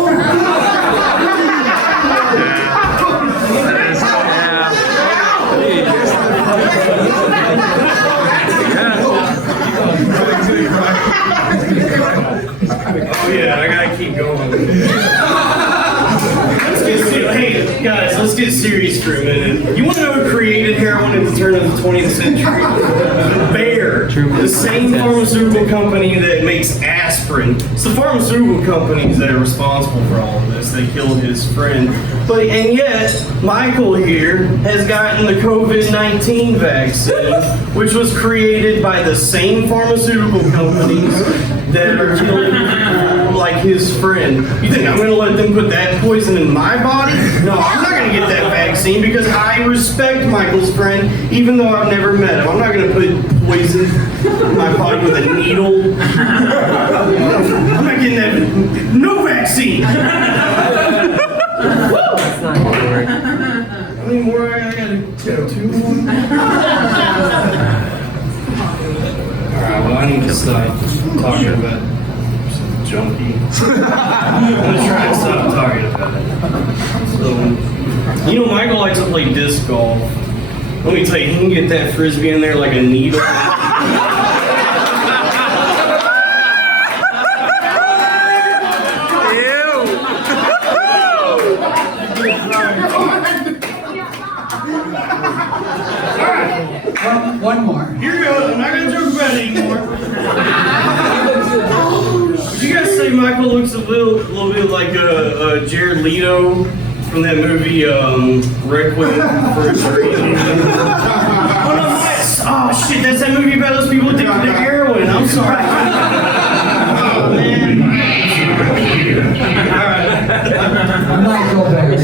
Oh yeah, I gotta keep going. Hey guys, let's get serious for a minute. You want to know who created heroin at the turn of the 20th century? Bayer, the same pharmaceutical company that makes aspirin. It's the pharmaceutical companies that are responsible for all of this. They killed his friend. And yet, Michael here has gotten the COVID-19 vaccine, which was created by the same pharmaceutical companies that are killing people like his friend. You think I'm going to let them put that poison in my body? No, I'm not going to get that vaccine because I respect Michael's friend, even though I've never met him. I'm not going to put poison in my body with a needle. I'm not getting that. No vaccine. That's not going to work. How many more I got to go? 2 more? well, I need to stop talking about junkie. I'm gonna try and stop talking about it. So, you know, Michael likes to play disc golf. Let me tell you, he can get that frisbee in there like a needle. One more. Here goes. I'm not gonna joke about it anymore. Would you guys say Michael looks a little bit like Jared Leto from that movie Requiem for a Dream? Oh shit, that's that movie about those people addicted to heroin. I'm sorry. Oh man. Alright. Michael Verdi.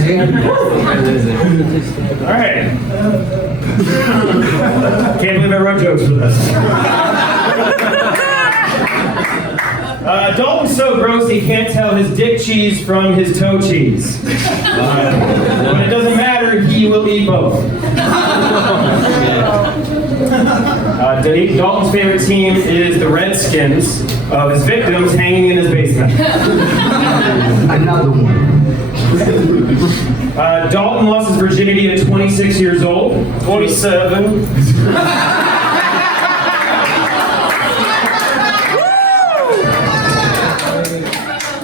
Alright. Can't believe I wrote jokes for this. Dalton's so gross he can't tell his dick cheese from his toe cheese. But it doesn't matter, he will eat both. Dalton's favorite team is the Redskins, of his victims hanging in his basement. Another one. Dalton lost his virginity at 26 years old. 27.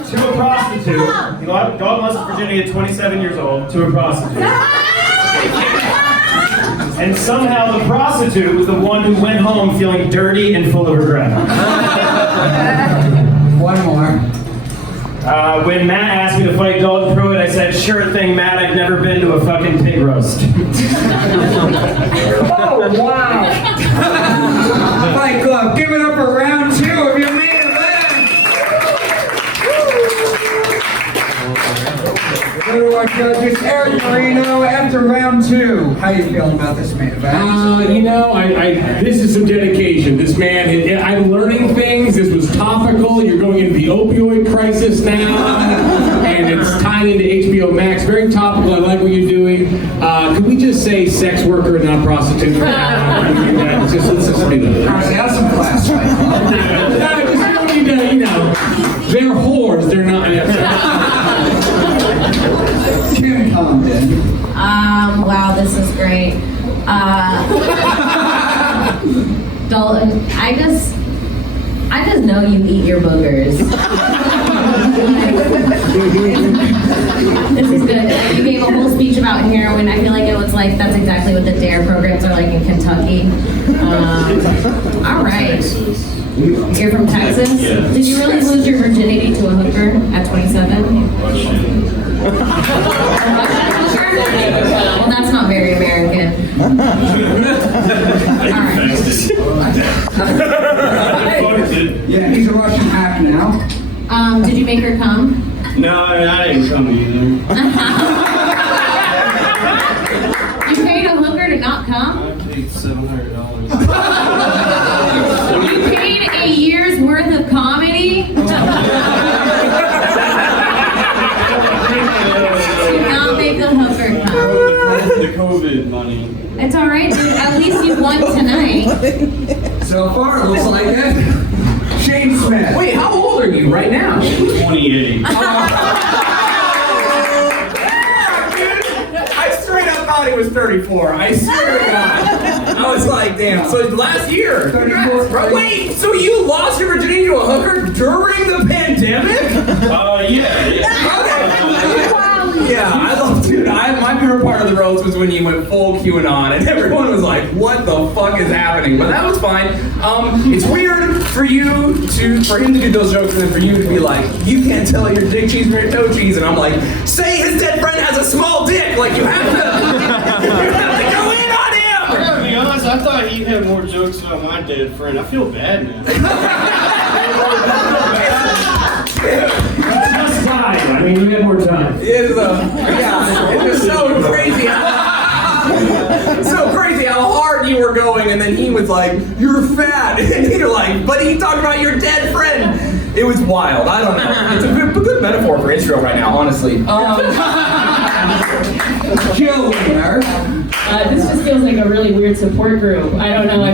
To a prostitute. Dalton lost his virginity at 27 years old to a prostitute. And somehow the prostitute was the one who went home feeling dirty and full of regret. One more. When Matt asked me to fight Dalton Pruitt, I said, sure thing, Matt, I've never been to a fucking pig roast. Oh, wow. Fight Club, give it up for round 2 of your main event. Go to our judges, Erik, Marino, after round 2. How you feeling about this main event? You know, this is some dedication. This man, I'm learning things. This was topical. You're going into the opioid crisis now, and it's tying into HBO Max. Very topical. I like what you're doing. Could we just say sex worker and not prostitute for now? Let's just do that. All right, have some class, right? Just don't need to, you know, they're whores. They're not. Congdon. Wow, this is great. Dalton, I just know you eat your boogers. This is good. You gave a whole speech about heroin. I feel like it was like that's exactly what the DARE programs are like in Kentucky. All right. You're from Texas? Yeah. Did you really lose your virginity to a hooker at 27? Well, that's not very American. Alright. Yeah, he's a Russian hack now. Did you make her come? No, I didn't come either. You paid a hooker to not come? I paid $700. You paid a year's worth of comedy? To not make the hooker come. The COVID money. It's alright, dude. At least you won tonight. So far, it looks like it. Shayne Smith. Wait, how old are you right now? 28. I straight up thought he was 34. I swear to God. I was like, damn. So last year. 34. Bro, wait, so you lost your virginity to a hooker during the pandemic? Yeah, I love, dude. My favorite part of the roast was when you went full QAnon, and everyone was like, "What the fuck is happening?" But that was fine. It's weird for him to do those jokes, and then for you to be like, "You can't tell your dick cheese from your toe cheese," and I'm like, "Say his dead friend has a small dick." Like you have to go in on him. I gotta be honest, I thought he had more jokes about my dead friend. I feel bad now. Just died. I mean, you had more time. It's just so crazy. So crazy how hard you were going, and then he was like, "You're fat," and you're like, "But he talked about your dead friend." It was wild. I don't know. It's a good metaphor for Israel right now, honestly. Jill Weiner. This just feels like a really weird support group. I don't know.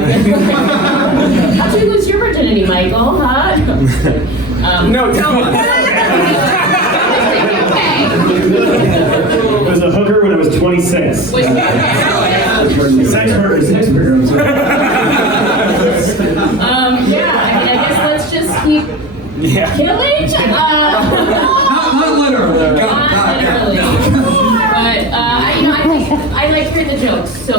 How'd you lose your virginity, Michael? Huh? No, tell us. I was a hooker when I was 26. Sex worker. Yeah, I guess let's just keep killing. Not literally. Not literally. But I like hearing the jokes. So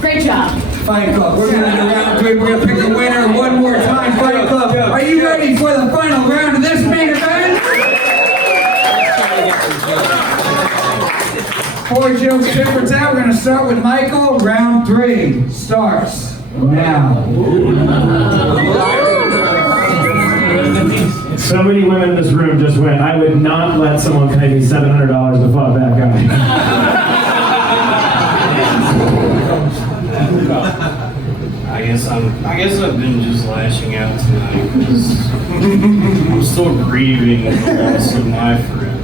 great job. Fight Club. We're gonna do round 3. We're gonna pick a winner one more time. Fight Club. Are you ready for the final round of this main event? 4 jokes, difference out. We're gonna start with Michael. Round 3 starts now. So many women in this room just went, I would not let someone pay me $700 to fuck that guy. I guess I've been just lashing out tonight because I'm still grieving the loss of my friend.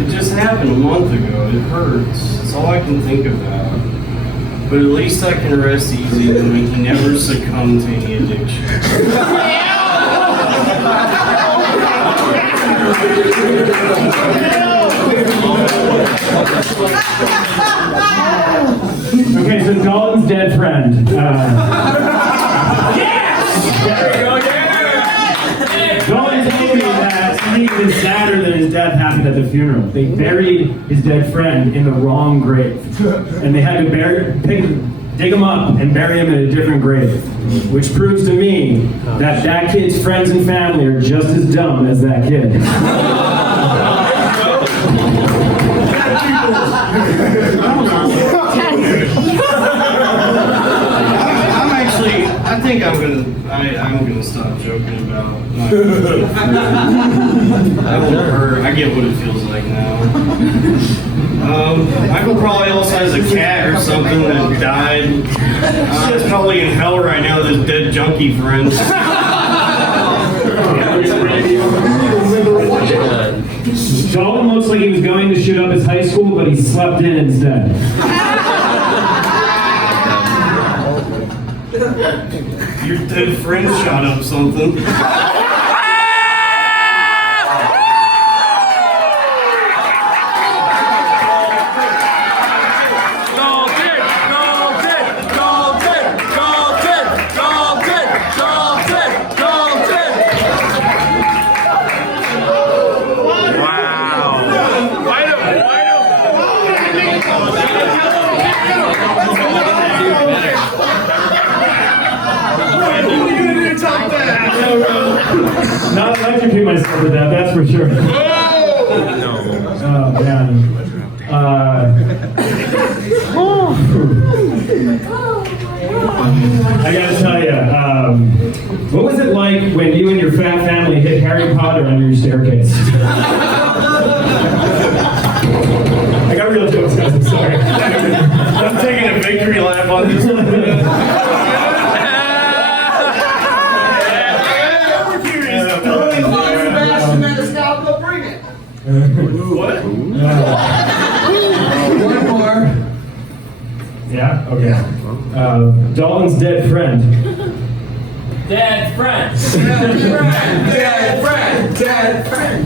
It just happened a month ago. It hurts. It's all I can think about. But at least I can rest easy knowing he never succumbed to any addiction. Okay, so Dalton's dead friend. Dalton told me that something even sadder than his death happened at the funeral. They buried his dead friend in the wrong grave. And they had to dig him up and bury him in a different grave. Which proves to me that that kid's friends and family are just as dumb as that kid. I think I'm gonna stop joking about my that won't hurt. I get what it feels like now. Michael probably also has a cat or something that died. He's probably in hell right now with his dead junkie friends. Dalton looks like he was going to shoot up his high school, but he slept in instead. Your dead friend shot up something. Not electrocute myself with that, that's for sure. Oh, man. I gotta tell you, what was it like when you and your fat family hit Harry Potter under your staircase? I got real jokes, guys, I'm sorry. I'm taking a victory lap on this one. What? One more. Yeah? Okay. Dalton's dead friend. Dead friend. Dead friend. Dead friend. Dead friend.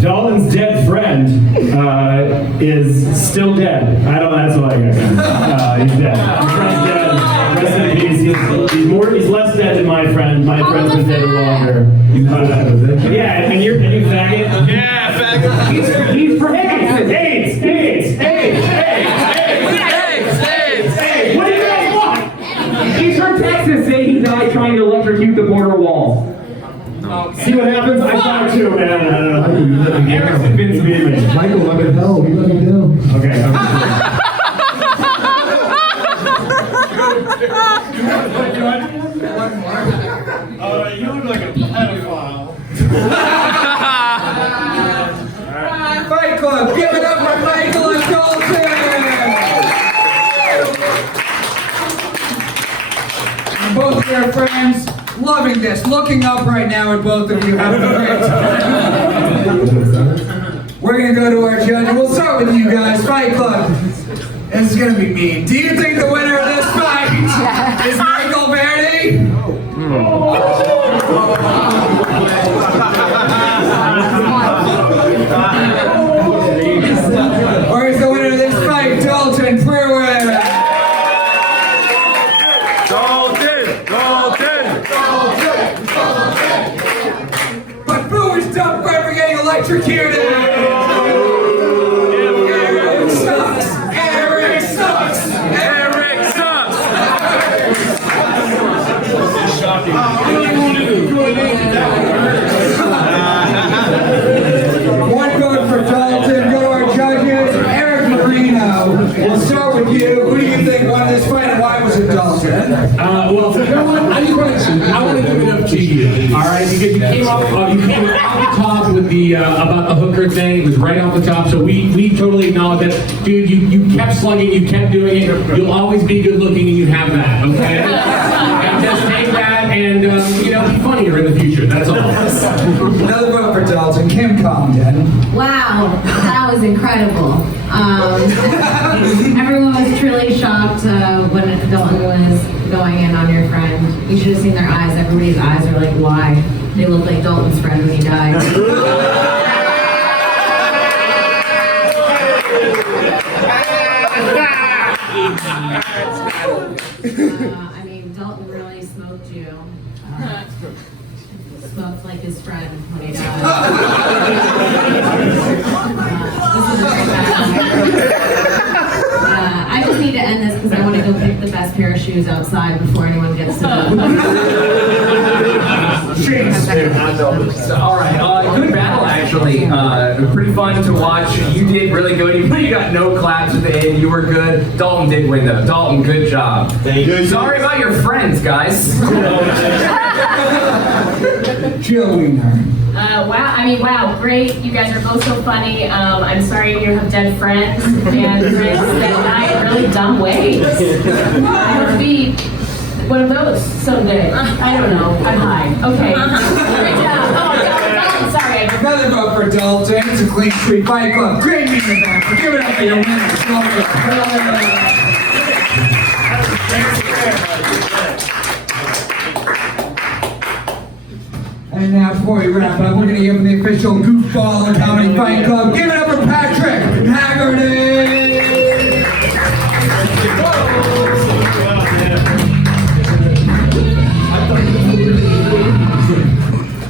Dalton's dead friend is still dead. That's what I got. He's dead. His friend's dead. Rest in peace. He's less dead than my friend. My friend's been dead longer. Yeah, and you faggot? Yeah, faggot. He's for AIDS. What do you guys want? He's from Texas saying he died trying to electrocute the border wall. See what happens? I thought too, man. I don't know. Eric's convinced me. Michael, let me know. You let me know. Okay. You look like a pedophile. Fight Club, give it up for Michael and Dalton! Both their friends, loving this, looking up right now at both of you, having a great time. We're gonna go to our judge, and we'll start with you guys. Fight Club. This is gonna be mean. Do you think the winner of this fight is Michael Verdi? Or is the winner of this fight Dalton Pruitt? But Pruitt's done for getting electrocuted. Erik sucks. Erik sucks. Erik sucks. One vote for Dalton. Go to our judges. Erik Marino. We'll start with you. Who do you think won this fight, and why was it Dalton? Well, you know what? I want to give it up to you. All right, because you came off the top with the about the hooker thing. It was right off the top, so we totally acknowledge that, dude. You kept slugging, you kept doing it. You'll always be good looking, and you have that. Okay, and just take that, and be funnier in the future. That's all. Another vote for Dalton. Kim Congdon. Wow, that was incredible. Everyone was truly shocked when Dalton was going in on your friend. You should have seen their eyes. Everybody's eyes are like, why? They look like Dalton's friend when he died. Dalton really smoked you. Smoked like his friend when he died. I just need to end this because I want to go pick the best pair of shoes outside before anyone gets to them. All right, good battle actually. Pretty fun to watch. You did really good. Even though you got no claps at the end, you were good. Dalton did win though. Dalton, good job. Thank you. Sorry about your friends, guys. Jill Weiner. Wow, great. You guys are both so funny. I'm sorry you have dead friends and friends that die in really dumb ways. I hope to be one of those someday. I don't know. I'm high. Okay. Great job. Oh, Dalton, sorry. Another vote for Dalton. It's a clean sweep. Fight Club. Great meeting back. Give it up for your winner. And now, before we wrap up, we're going to give him the official goofball of Comedy Fight Club. Give it up for Patrick Haggerty!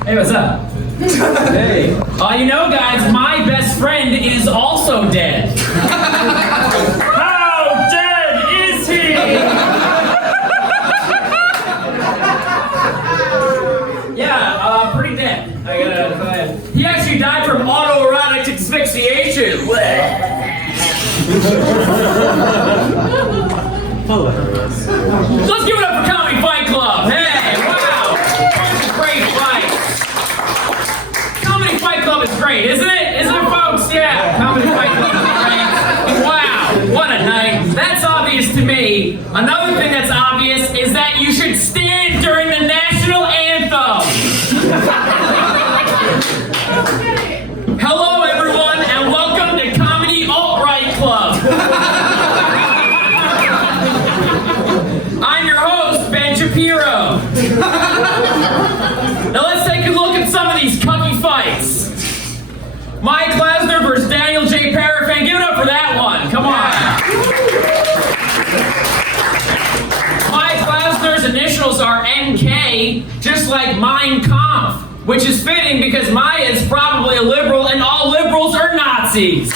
Hey, what's up? Hey. Guys, my best friend is also dead. How dead is he? Yeah, pretty dead. I gotta go ahead. He actually died from autoerotic asphyxiation. Let's give it up for Comedy Fight Club. Hey, wow. Great fight. Comedy Fight Club is great, isn't it? Isn't it, folks? Yeah, Comedy Fight Club is great. Wow, what a night. That's obvious to me. Another thing that's obvious is that you should stand during the national anthem. Hello, everyone, and welcome to Comedy Alt-Right Club. I'm your host, Ben Shapiro. Now let's take a look at some of these cucky fights. Mike Klausner versus Daniel J. Perafan. Give it up for that one. Come on. Mike Klausner's initials are NK, just like Mein Kampf, which is fitting because Maya is probably a liberal and all liberals are Nazis.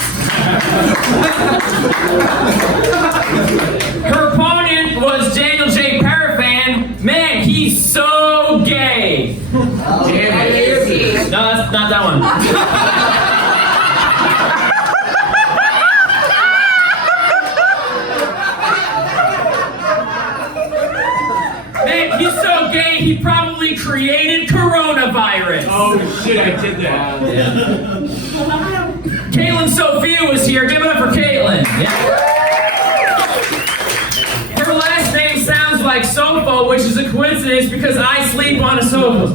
Her opponent was Daniel J. Perafan. Man, he's so gay. No, that's not that one. Man, he's so gay, he probably created coronavirus. Oh shit, I did that. Kaitlin Sofia was here. Give it up for Kaitlin. Yeah. Her last name sounds like sofa, which is a coincidence because I sleep on a sofa.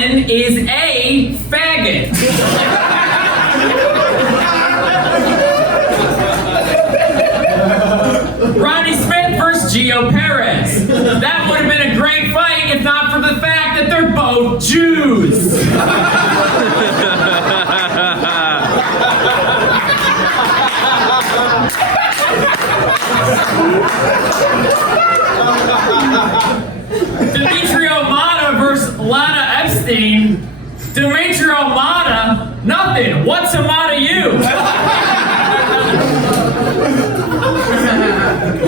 Allen is a faggot. Ronnie Smith versus Gio Perez. That would have been a great fight if not for the fact that they're both Jews. Demetrio Motta versus Lana Epstein. Demetrio Motta, nothing. What's a Motta you?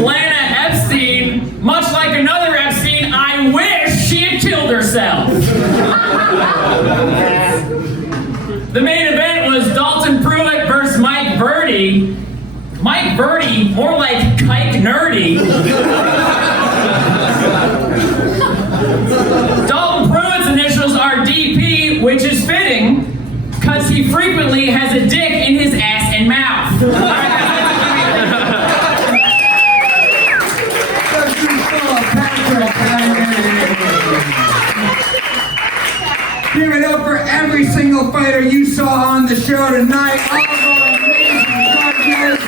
Lana Epstein, much like another Epstein, I wish she had killed herself. The main event was Dalton Pruitt versus Mike Verdi. Mike Verdi, more like kike nerdy. Dalton Pruitt's initials are DP, which is fitting, because he frequently has a dick in his ass and mouth. Give it up for every single fighter you saw on the show tonight. All of our amazing judges.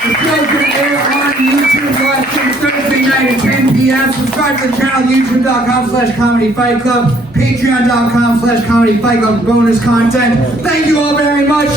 The show's going to air on YouTube live stream Thursday night at 10 p.m. Subscribe to the channel, youtube.com/Comedy Fight Club, patreon.com/Comedy Fight Club bonus content. Thank you all very much.